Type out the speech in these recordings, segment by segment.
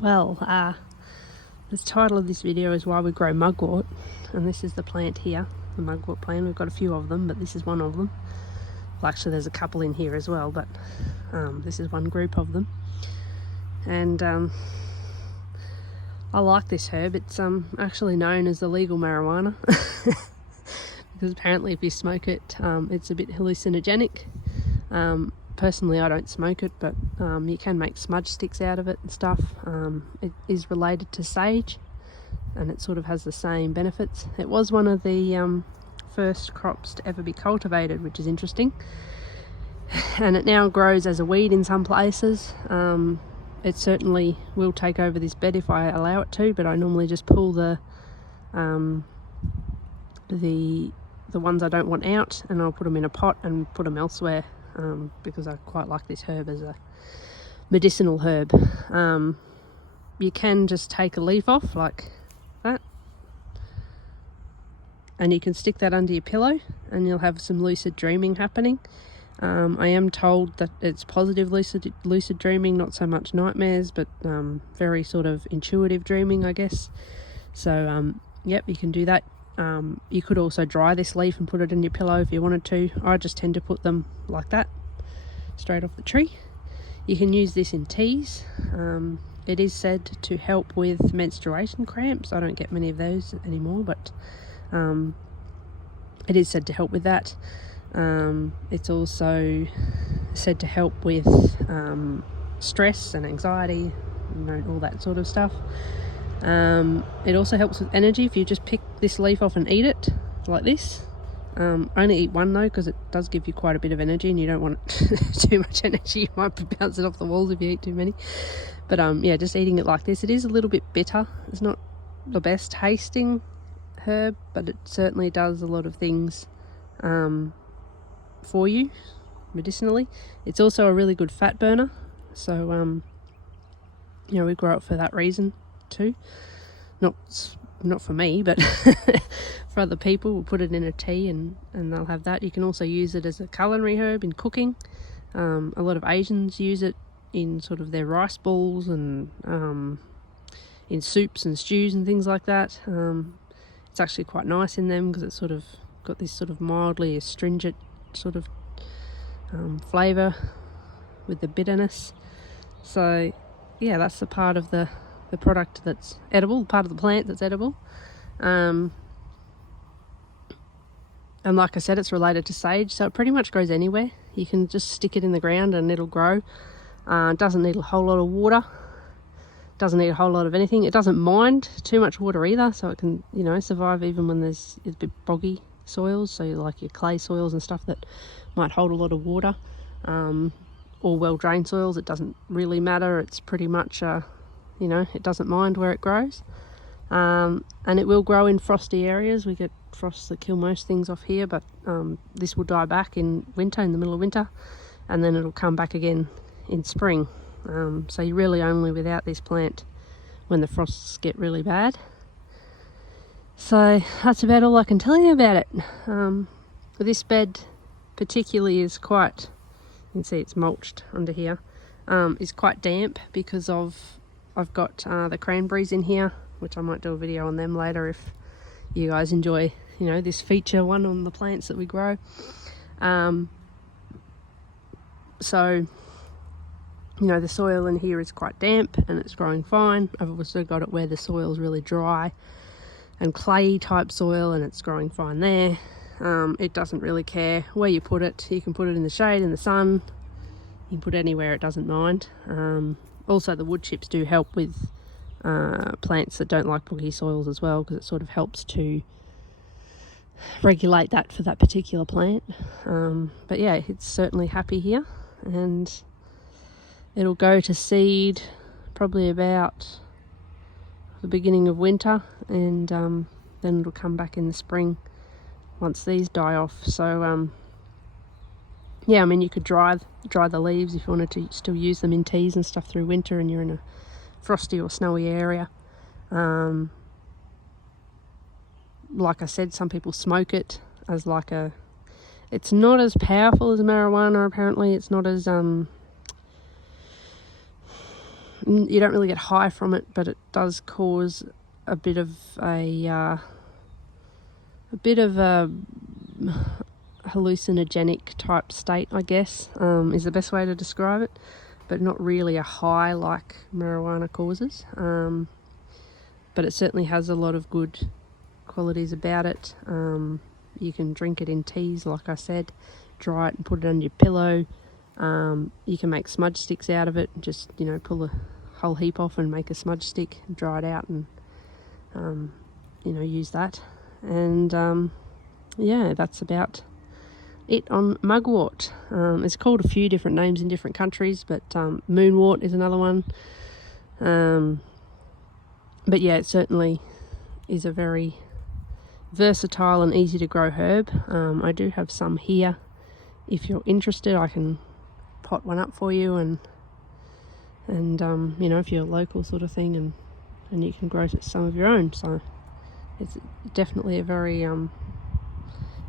Well, the title of this video is why we grow mugwort, and this is the plant here, the mugwort plant. We've got a few of them, but this is one of them. Well, actually there's a couple in here as well, but this is one group of them. And I like this herb. It's actually known as the legal marijuana because apparently if you smoke it, it's a bit hallucinogenic. Personally, I don't smoke it, but you can make smudge sticks out of it and stuff. It is related to sage, and it sort of has the same benefits. It was one of the first crops to ever be cultivated, which is interesting. And it now grows as a weed in some places. It certainly will take over this bed if I allow it to, but I normally just pull the ones I don't want out, and I'll put them in a pot and put them elsewhere. Because I quite like this herb as a medicinal herb. You can just take a leaf off like that, and you can stick that under your pillow and you'll have some lucid dreaming happening. I am told that it's positive lucid dreaming, not so much nightmares, but very sort of intuitive dreaming, I guess. So yep, you can do that. You could also dry this leaf and put it in your pillow if you wanted to. I just tend to put them like that, straight off the tree. You can use this in teas. It is said to help with menstruation cramps. I don't get many of those anymore, but it is said to help with that. It's also said to help with stress and anxiety, all that sort of stuff. It also helps with energy if you just pick this leaf off and eat it like this. Only eat one though, because it does give you quite a bit of energy and you don't want too much energy. You might be bouncing off the walls if you eat too many. But yeah, just eating it like this. It is a little bit bitter. It's not the best tasting herb, but it certainly does a lot of things for you medicinally. It's also a really good fat burner, so we grow it for that reason too. Not for me, but for other people. We'll put it in a tea and they'll have that. You can also use it as a culinary herb in cooking. A lot of Asians use it in sort of their rice balls and in soups and stews and things like that. It's actually quite nice in them because it's sort of got this sort of mildly astringent sort of flavour with the bitterness. So yeah, that's the part of the product that's edible, part of the plant that's edible. And like I said, it's related to sage, so it pretty much grows anywhere. You can just stick it in the ground and it'll grow. It doesn't need a whole lot of water, doesn't need a whole lot of anything. It doesn't mind too much water either, so it can survive even when there's a bit boggy soils, so like your clay soils and stuff that might hold a lot of water, or well drained soils. It doesn't really matter. It's pretty much it doesn't mind where it grows, and it will grow in frosty areas. We get frosts that kill most things off here, but this will die back in winter, in the middle of winter, and then it'll come back again in spring. So you're really only without this plant when the frosts get really bad. So that's about all I can tell you about it. This bed particularly is quite, you can see it's mulched under here, is quite damp because I've got the cranberries in here, which I might do a video on them later if you guys enjoy, this feature one on the plants that we grow. So, the soil in here is quite damp and it's growing fine. I've also got it where the soil's really dry and clay type soil, and it's growing fine there. It doesn't really care where you put it. You can put it in the shade, in the sun. You can put it anywhere, it doesn't mind. Also, the wood chips do help with plants that don't like boggy soils as well, because it sort of helps to regulate that for that particular plant. But yeah, it's certainly happy here, and it'll go to seed probably about the beginning of winter, and then it'll come back in the spring once these die off. So yeah, I mean, you could dry the leaves if you wanted to still use them in teas and stuff through winter and you're in a frosty or snowy area. Like I said, some people smoke it as like it's not as powerful as marijuana apparently. It's not as You don't really get high from it, but it does cause a bit of a hallucinogenic type state, I guess, is the best way to describe it, but not really a high like marijuana causes. But it certainly has a lot of good qualities about it. You can drink it in teas, like I said, dry it and put it under your pillow. You can make smudge sticks out of it, just, you know, pull a whole heap off and make a smudge stick, dry it out and, you know, use that. And yeah, that's about it on mugwort. It's called a few different names in different countries, but moonwort is another one. But yeah, it certainly is a very versatile and easy to grow herb. I do have some here. If you're interested, I can pot one up for you, and you know, if you're local sort of thing, and you can grow some of your own. So it's definitely a very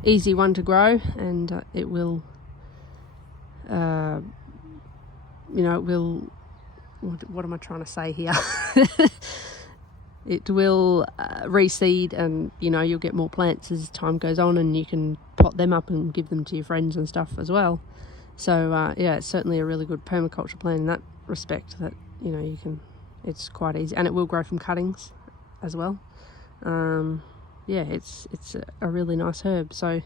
easy one to grow, and it will, you know, it will, what am I trying to say here? It will reseed, and, you know, you'll get more plants as time goes on, and you can pot them up and give them to your friends and stuff as well. So yeah, it's certainly a really good permaculture plant in that respect, that, you know, you can, it's quite easy, and it will grow from cuttings as well. Yeah, it's a really nice herb. So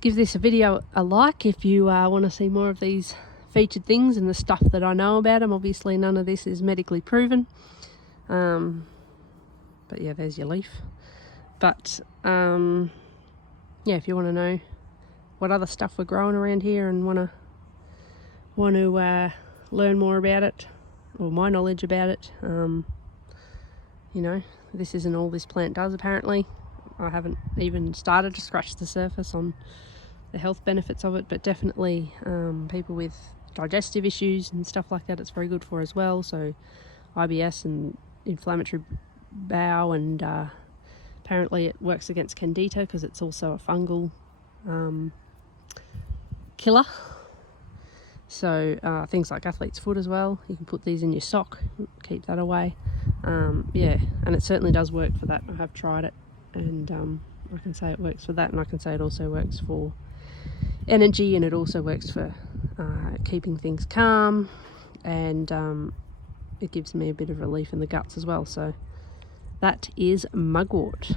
give this video a like if you want to see more of these featured things and the stuff that I know about them. Obviously none of this is medically proven. But yeah, there's your leaf. But yeah, if you want to know what other stuff we're growing around here and want to learn more about it, or my knowledge about it, you know, this isn't all this plant does apparently. I haven't even started to scratch the surface on the health benefits of it, but definitely people with digestive issues and stuff like that, it's very good for as well. So IBS and inflammatory bowel, and apparently it works against candida because it's also a fungal killer. So things like athlete's foot as well, you can put these in your sock, keep that away. Yeah, and it certainly does work for that. I have tried it, and I can say it works for that, and I can say it also works for energy, and it also works for keeping things calm, and it gives me a bit of relief in the guts as well. So that is mugwort.